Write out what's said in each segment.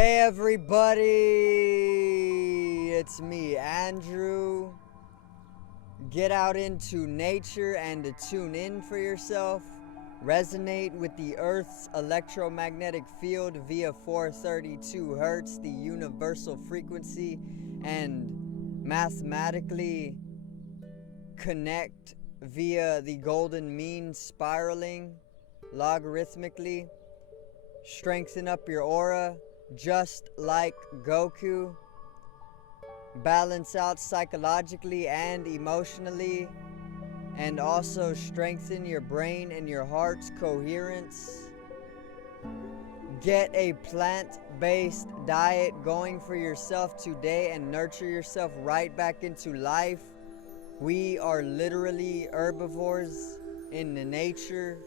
Hey everybody, it's me, Andrew. Get out into nature and to tune in for yourself. Resonate with the Earth's electromagnetic field via 432 Hertz, the universal frequency, and mathematically connect via the golden mean spiraling logarithmically. Strengthen up your aura just like Goku. Balance out psychologically and emotionally, and also strengthen your brain and your heart's coherence. Get a plant-based diet going for yourself today and nurture yourself right back into life. We are literally herbivores in the nature.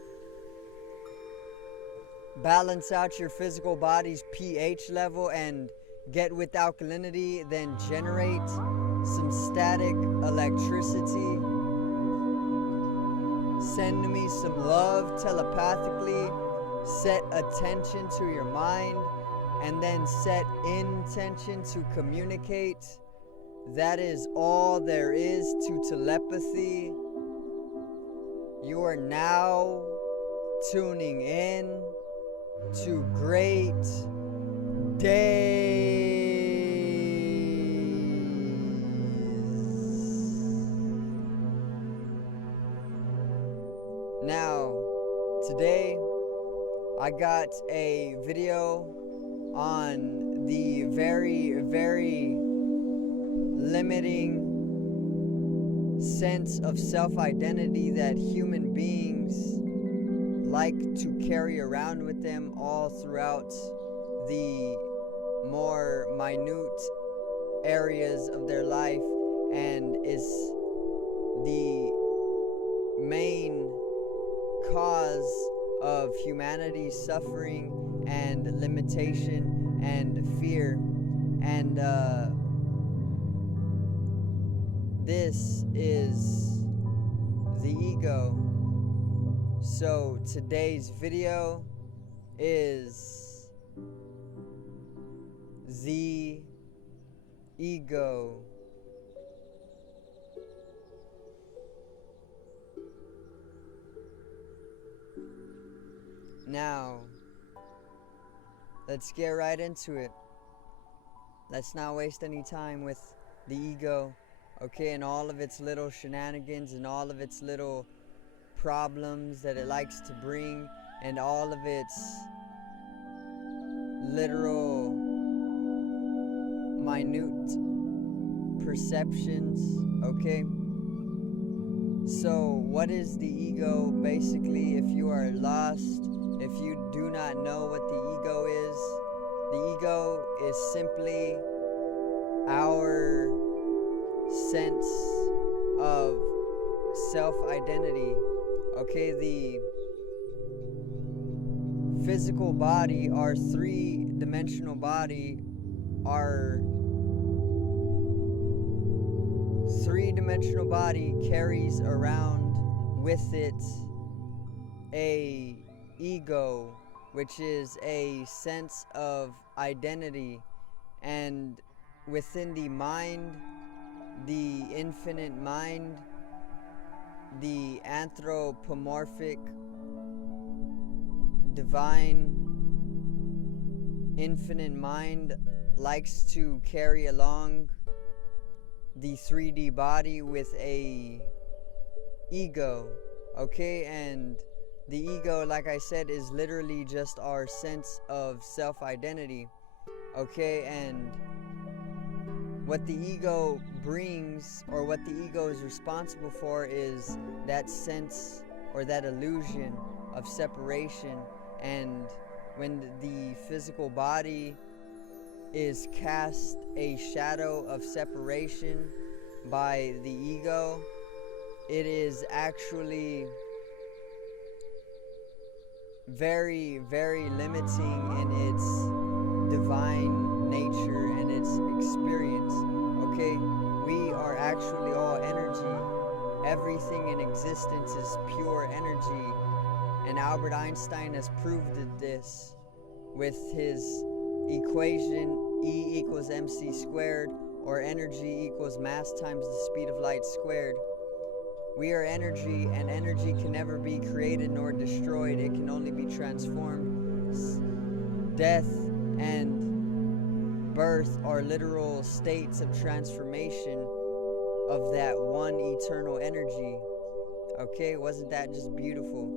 Balance out your physical body's pH level and get with alkalinity, then generate some static electricity. Send me some love telepathically. Set attention to your mind and then set intention to communicate. That is all there is to telepathy. You are now tuning in to great days. Now, today I got a video on the very, very limiting sense of self-identity that human beings like to carry around with them all throughout the more minute areas of their life, and is the main cause of humanity's suffering and limitation and fear. And this is the ego. So today's video is the ego. Now, let's get right into it. Let's not waste any time with the ego, okay, and all of its little shenanigans and all of its little problems that it likes to bring, and all of its literal minute perceptions, okay? So what is the ego? Basically, if you are lost, if you do not know what the ego is simply our sense of self-identity. Okay, the physical body, our three-dimensional body, carries around with it a ego, which is a sense of identity. And within the mind, the infinite mind, the anthropomorphic, divine, infinite mind likes to carry along the 3D body with a ego, okay? And the ego, like I said, is literally just our sense of self-identity, okay? And what the ego brings, or what the ego is responsible for, is that sense or that illusion of separation. And when the physical body is cast a shadow of separation by the ego, it is actually very, very limiting in its divine nature and its experience, okay? We are actually all energy. Everything in existence is pure energy, and Albert Einstein has proved this with his equation E equals mc squared, or energy equals mass times the speed of light squared. We are energy, and energy can never be created nor destroyed. It can only be transformed. Death and birth are literal states of transformation of that one eternal energy. Okay, wasn't that just beautiful?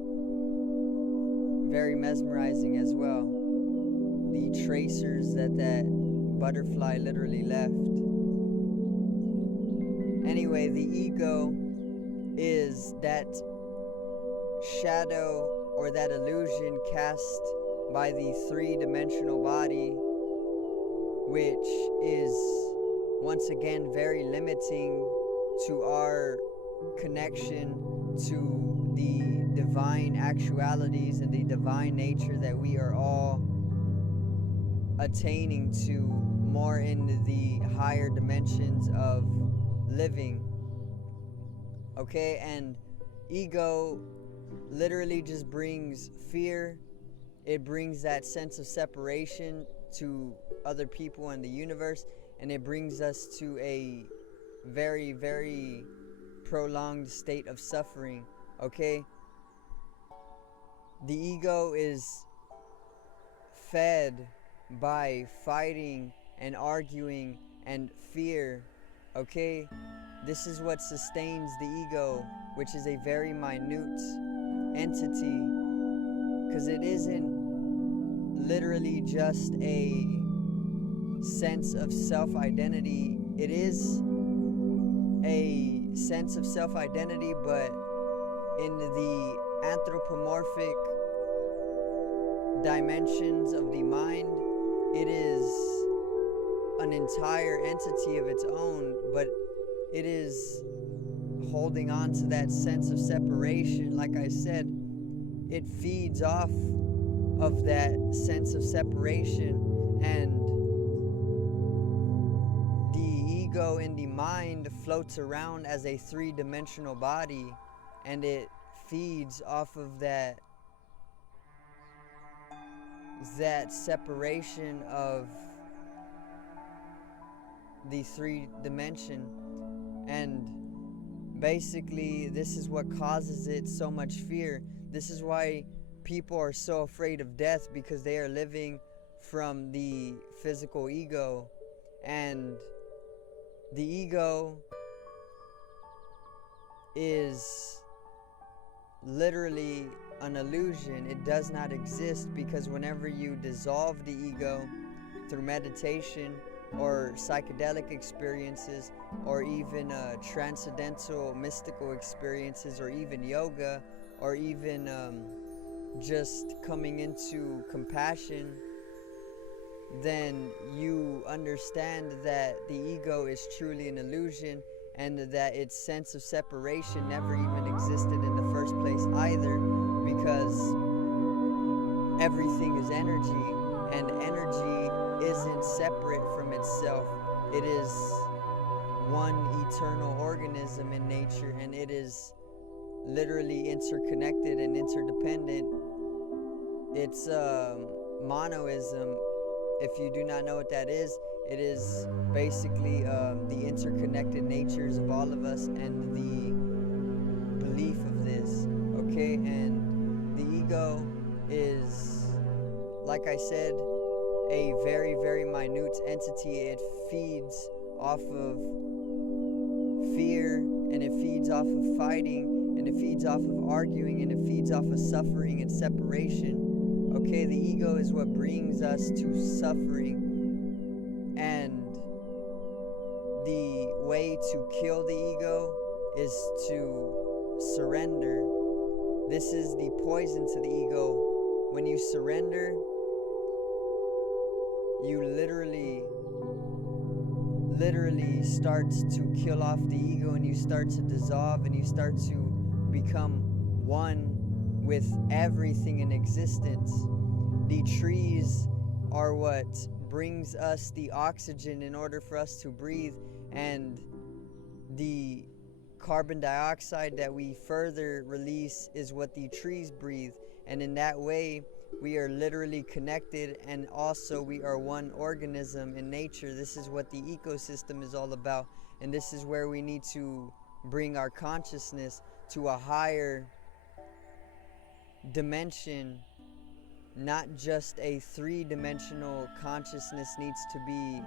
Very mesmerizing as well. The tracers that butterfly literally left. Anyway, the ego is that shadow or that illusion cast by the three-dimensional body, which is once again very limiting to our connection to the divine actualities and the divine nature that we are all attaining to more in the higher dimensions of living. Okay, and ego literally just brings fear. It brings that sense of separation to other people in the universe, and it brings us to a very, very prolonged state of suffering. Okay, the ego is fed by fighting and arguing and fear. Okay, this is what sustains the ego, which is a very minute entity, because it isn't literally just a sense of self-identity. It is a sense of self-identity, but in the anthropomorphic dimensions of the mind, it is an entire entity of its own, but it is holding on to that sense of separation. Like I said, it feeds off of that sense of separation, and the ego in the mind floats around as a three-dimensional body, and it feeds off of that separation of the three dimension. And basically, this is what causes it so much fear. This is why people are so afraid of death, because they are living from the physical ego. And the ego is literally an illusion. It does not exist, because whenever you dissolve the ego through meditation or psychedelic experiences, or even transcendental mystical experiences, or even yoga, or even just coming into compassion, then you understand that the ego is truly an illusion, and that its sense of separation never even existed in the first place either, because everything is energy, and energy isn't separate from itself. It is one eternal organism in nature, and it is literally interconnected and interdependent. It's monoism. If you do not know what that is, it is basically the interconnected natures of all of us and the belief of this. Okay, and the ego is, like I said, a very, very minute entity. It feeds off of fear, and it feeds off of fighting, and it feeds off of arguing, and it feeds off of suffering and separation. Okay, the ego is what brings us to suffering, and the way to kill the ego is to surrender. This is the poison to the ego. When you surrender, you literally start to kill off the ego, and you start to dissolve, and you start to become one with everything in existence. The trees are what brings us the oxygen in order for us to breathe, and the carbon dioxide that we further release is what the trees breathe. And in that way, We are literally connected, and also we are one organism in nature. This is what the ecosystem is all about, and this is where we need to bring our consciousness to a higher dimension. Not just a three-dimensional consciousness needs to be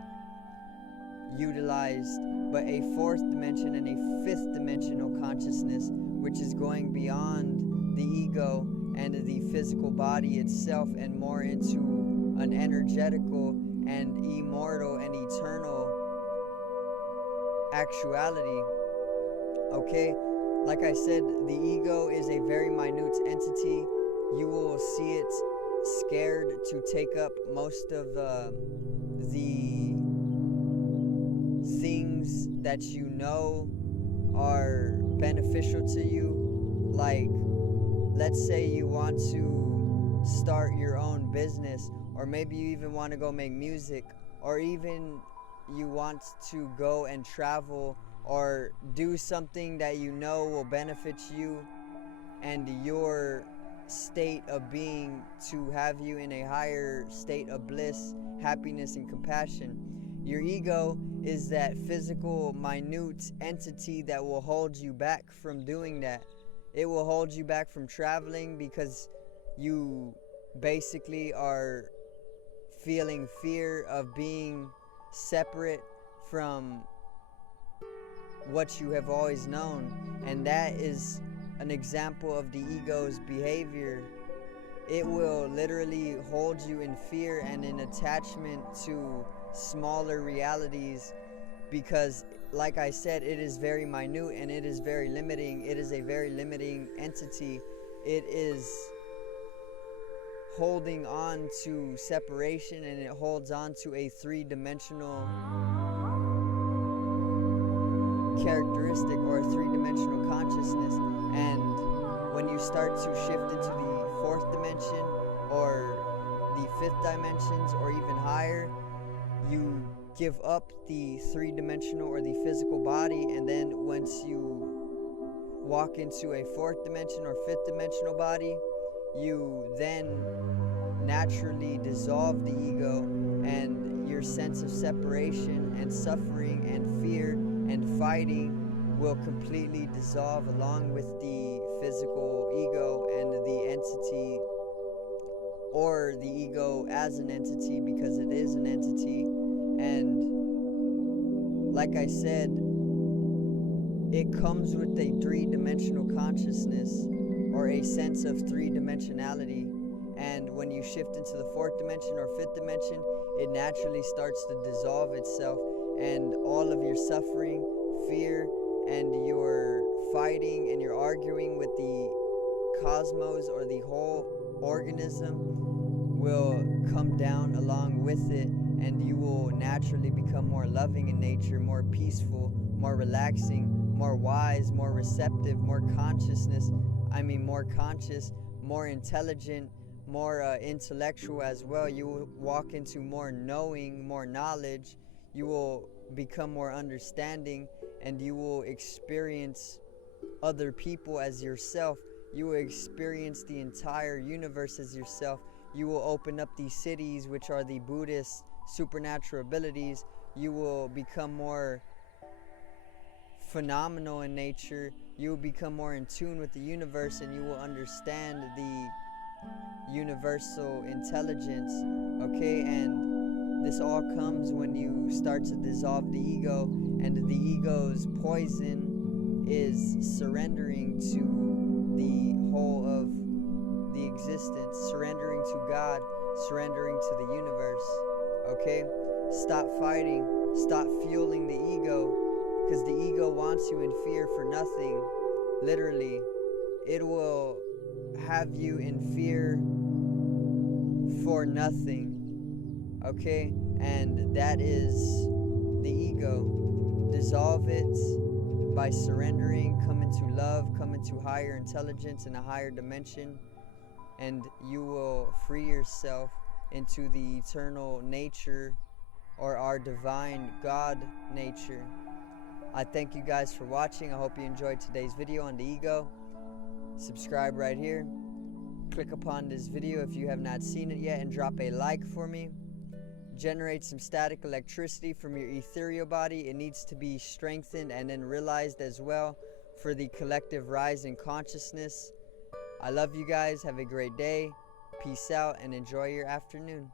utilized, but a fourth dimension and a fifth dimensional consciousness, which is going beyond the ego and the physical body itself and more into an energetical and immortal and eternal actuality. Okay, like I said, the ego is a very minute entity. You will see it scared to take up most of the things that you know are beneficial to you. Like, let's say you want to start your own business, or maybe you even want to go make music, or even you want to go and travel or do something that you know will benefit you and your state of being, to have you in a higher state of bliss, happiness, and compassion. Your ego is that physical, minute entity that will hold you back from doing that. It will hold you back from traveling because you basically are feeling fear of being separate from what you have always known. And that is an example of the ego's behavior. It will literally hold you in fear and in attachment to smaller realities because, like I said, it is very minute and it is very limiting. It is a very limiting entity. It is holding on to separation, and it holds on to a three-dimensional characteristic or a three-dimensional consciousness. And when you start to shift into the fourth dimension or the fifth dimensions or even higher, you give up the three-dimensional or the physical body, and then once you walk into a fourth dimension or fifth dimensional body, you then naturally dissolve the ego, and your sense of separation and suffering and fear and fighting will completely dissolve along with the physical ego and the entity, or the ego as an entity, because it is an entity. And like I said, it comes with a three-dimensional consciousness or a sense of three-dimensionality. And when you shift into the fourth dimension or fifth dimension, it naturally starts to dissolve itself, and all of your suffering, fear, and your fighting and your arguing with the cosmos or the whole organism will come down along with it, and you will naturally become more loving in nature, more peaceful, more relaxing, more wise, more receptive, more more conscious, more intelligent, more intellectual as well. You will walk into more knowing, more knowledge. You will become more understanding, and you will experience other people as yourself. You will experience the entire universe as yourself. You will open up these cities, which are the Buddhist supernatural abilities. You will become more phenomenal in nature. You will become more in tune with the universe, and you will understand the universal intelligence. Okay, and this all comes when you start to dissolve the ego, and the ego's poison is surrendering to the whole of the existence, surrendering to God, surrendering to the universe. Okay, stop fighting, stop fueling the ego, because the ego wants you in fear for nothing. Literally, it will have you in fear for nothing. Okay, and that is the ego. Dissolve it by surrendering. Come into love, come into higher intelligence and a higher dimension, and you will free yourself into the eternal nature, or our divine God nature. I thank you guys for watching. I hope you enjoyed today's video on the ego. Subscribe right here. click upon this video if you have not seen it yet and drop a like for me. Generate some static electricity from your ethereal body. It needs to be strengthened and then realized as well for the collective rise in consciousness. I love you guys. Have a great day. Peace out and enjoy your afternoon.